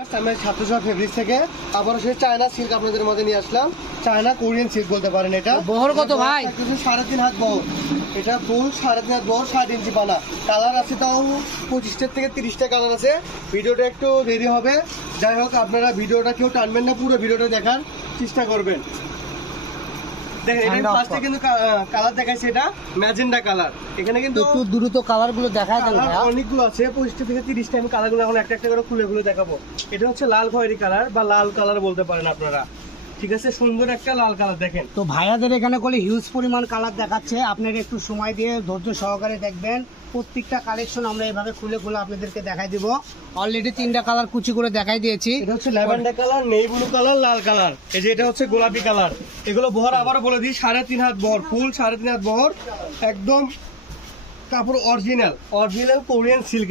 আমি ছাত্রসভা ফেব্রিক্স থেকে আবারও সেই চায়না সিল্ক আপনাদের মধ্যে নিয়ে আসলাম। চায়না কোরিয়ান সিল্ক বলতে পারেন। এটা বহর কত ভাই? 3.5 হাত বহর। এটা ফুল 3.5 হাত বহর, 7 ইঞ্চি পানা। কালার আছে তাও 25টা থেকে 30টা কালার আছে। ভিডিওটা একটু দেরি হবে, যাই হোক আপনারা ভিডিওটা কেউ টানবেন না, পুরো ভিডিওটা দেখার চেষ্টা করবেন। দেখেন এটা ফার্স্টে কিন্তু কালার দেখাইছে, এটা ম্যাজেন্ডা কালার। এখানে কিন্তু একটু দ্রুত কালারগুলো দেখায় দেন ভাইয়া। অনেকগুলো আছে, 25টা থেকে 30টা। আমি কালারগুলো এখন একটা একটা করে খুলে দেখাবো। এটা হচ্ছে লাল খয়েরি কালার বা লাল কালার বলতে পারেন আপনারা, ঠিক আছে? সুন্দর একটা লাল কালার দেখেন। তো ভাইয়াদের এখানে করলে হিউজ পরিমাণ কালার দেখাচ্ছে, আপনারা একটু সময় দিয়ে ধৈর্য সহকারে দেখবেন। প্রত্যেকটা কালেকশন আমরা এভাবে খুলে আপনাদেরকে দেখাই দিব। অলরেডি 3টা কালার কুচি করে দেখাই দিয়েছি। এটা হচ্ছে ল্যাভেন্ডার কালার, নেই ব্লু কালার, লাল কালার। এই যে এটা হচ্ছে গোলাপি কালার। এগুলো বহর আবারও বলে দিই 3.5 হাত বহর, ফুল 3.5 হাত বহর, একদম কাপড় অরিজিনাল কোরিয়ান সিল্ক।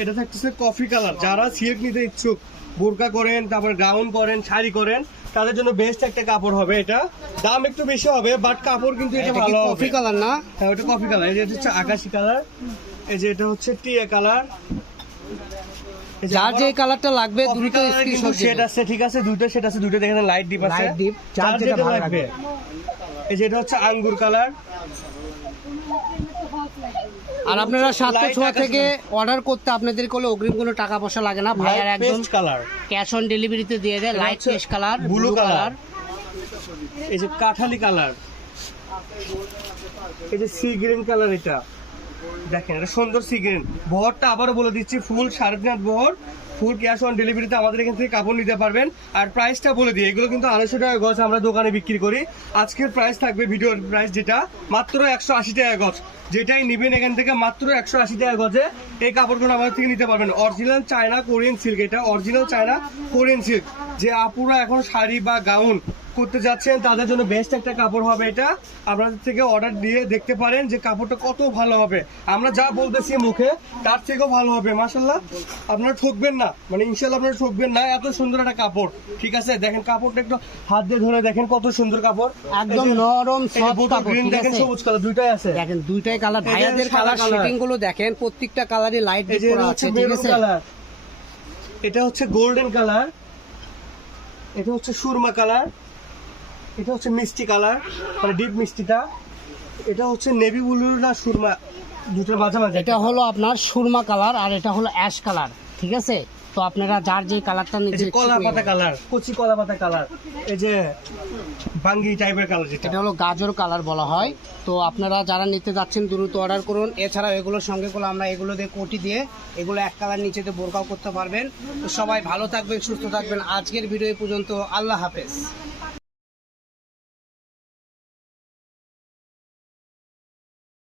এটা থাকতেছে কফি কালার। যারা সিল্ক নিতে ইচ্ছুক, বোরকা করেন, তারপর গাউন করেন, শাড়ি করেন, তাদের জন্য বেস্ট একটা কাপড় হবে। এটা দাম একটু বেশি হবে, বাট কাপড় কিন্তু এটা ভালো হবে। কফি কালার না? হ্যাঁ, ওটা কফি কালার। এই যে এটা হচ্ছে আকাশি কালার, এই যে এটা হচ্ছে টিয়া কালার। যার যে কালারটা লাগবে দ্রুত স্ক্রিনশট সেট আছে, ঠিক আছে? দুটো সেট আছে, দুটো দেখেন লাইট ডিপ আছে। লাইট ডিপ, যার যেটা ভালো লাগবে। এই যে এটা হচ্ছে আঙ্গুর কালার। আর আপনারা 706 থেকে অর্ডার করতে আপনাদের কোনো অগ্রিম কোনো টাকা পয়সা লাগে না। ভাইয়ার একদম কালার ক্যাশ অন ডেলিভারিতে দিয়ে দেয়। Light paste colour, blue colour, এই যে কাঠালি কালার, এই যে সি গ্রিন কালার। এটা দেখেন, এটা সুন্দর সি গ্রিন। বহরটা আবারও বলে দিচ্ছি, ফুল 3.5 হাত বহর, ফুল ক্যাশ অন ডেলিভারিতে আমাদের এখান থেকে কাপড় নিতে পারবেন। আর প্রাইসটা বলে দিই, এগুলো কিন্তু 250 টাকা গজ আমরা দোকানে বিক্রি করি। আজকের প্রাইস থাকবে, ভিডিওর প্রাইস যেটা, মাত্র 180 টাকা গজ। যেটাই নিবেন এখান থেকে মাত্র 180 টাকা গজে এই কাপড়গুলো আমাদের থেকে নিতে পারবেন। Original China Korean silk. এটা অরিজিনাল চায়না কোরিয়ান সিল্ক। যে আপুরা এখন শাড়ি বা গাউন করতে যাচ্ছেন, তাদের জন্য বেস্ট একটা কাপড় হবে এটা। আপনাদের থেকে অর্ডার দিয়ে দেখতে পারেন যে কাপড়টা কত ভালো হবে। আমরা যা বলতেছি মুখে, তার থেকেও ভালো হবে। মাশাআল্লাহ, আপনারা ঠকবেন না, মানে ইনশাআল্লাহ আপনারা ঠকবেন না। এত সুন্দর একটা কাপড়, ঠিক আছে? দেখেন কাপড়টা একটু হাত দিয়ে ধরে দেখেন, কত সুন্দর কাপড়, একদম নরম সফট কাপড়। গ্রিন দেখেন, সবুজ কালার, দুইটাই আছে। দেখেন দুইটাই কালার। ভাইয়াদের কালার সেটিং গুলো দেখেন, প্রত্যেকটা কালারই লাইট এই যে করা আছে, ঠিক আছে? এটা হচ্ছে গোল্ডেন কালার, এটা হচ্ছে সুরমা কালার, এটা হচ্ছে মিষ্টি কালার, মানে ডিপ মিষ্টিটা। এটা হচ্ছে নেভি ব্লু না সুরমা, দুটোর মাঝামাঝি। এটা হলো আপনার সুরমা কালার আর এটা হলো অ্যাশ কালার, ঠিক আছে? তো আপনারা যার যে কালারটা নিতে, কলা পাতা কালার, কচি কলা পাতা কালার, এই যে বাঙ্গি টাইপের কালার, যেটা এটা হলো গাজর কালার বলা হয়। তো আপনারা যারা নিতে যাচ্ছেন দ্রুত অর্ডার করুন। এছাড়াও এগুলোর সঙ্গে করে আমরা এগুলো দিয়ে কোটি দিয়ে এগুলো এক কালার নিচেতে বোরকাও করতে পারবেন। তো সবাই ভালো থাকবেন, সুস্থ থাকবেন। আজকের ভিডিও পর্যন্ত, আল্লাহ হাফেজ।